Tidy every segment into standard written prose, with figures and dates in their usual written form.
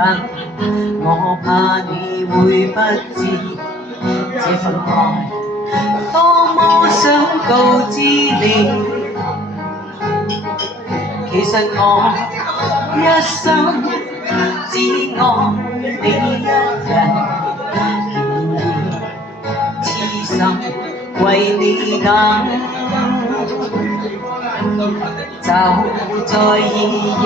等，我怕你會不知這份愛多麼想告知你。其實我一生只愛你一人，痴心為你等，就在2月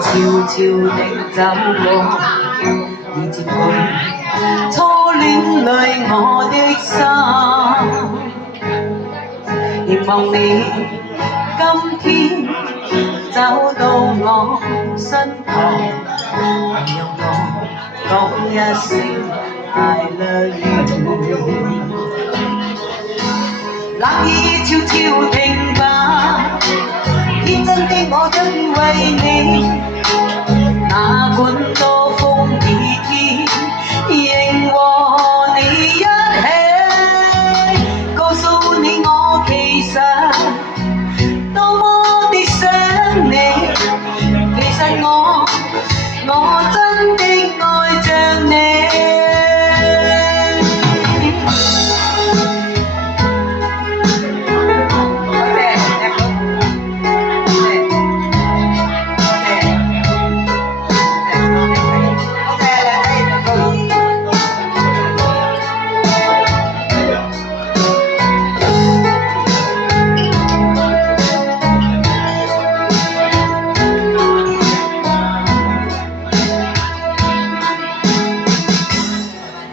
悄悄地走過，已佔據初戀裏我的心，凝望你今天走到我身旁，讓我講一聲 I love you。 冷意悄悄停吧，天真的我因為你，哪管多風雨天，仍和你一起，告訴你我其實多麼的想你。其實我真的愛着你。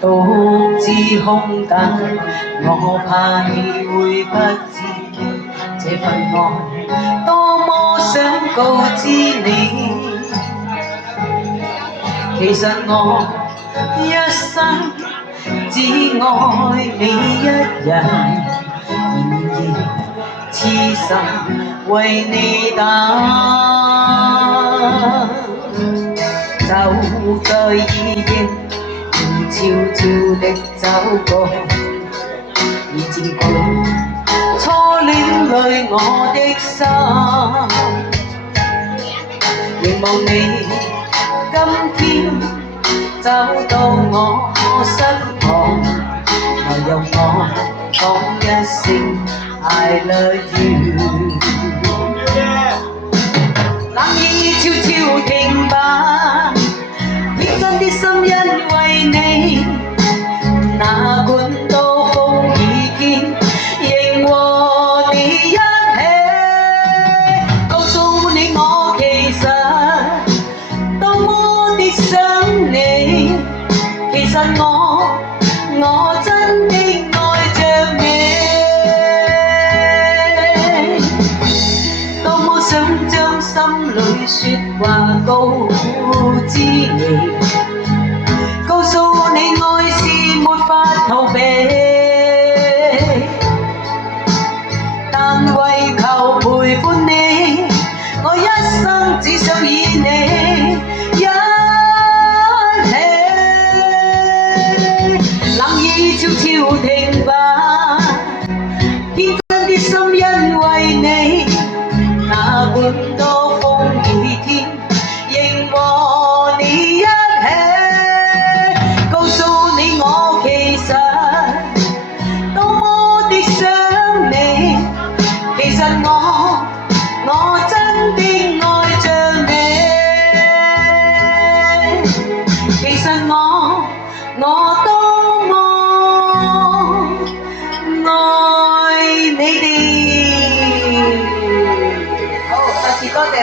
獨自空等，我怕你會不知這份愛多麼想告知你。其實我一生只愛你一人，然而痴心為你等，就在2月悄悄地走過，已佔據初戀裏我的心，凝望你今天走到我身旁，來讓我講一聲 I love you。 冷意悄悄停吧，天真的心因為你，哪管多風雨天，仍和你一起，告訴你我其實多麼的想你。其實我真的愛着你，多麼想將心裏說話告知你，告訴你愛是沒法逃避，但為求陪伴你，我一生只想與你一起。冷意悄悄停吧，天真的心因為你，哪管多風雨天，仍和你一起，告訴你我其實多麼的想你。其實我真的愛着你，其實我多麼愛你哋。好，再次多謝。